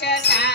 ಶತಾ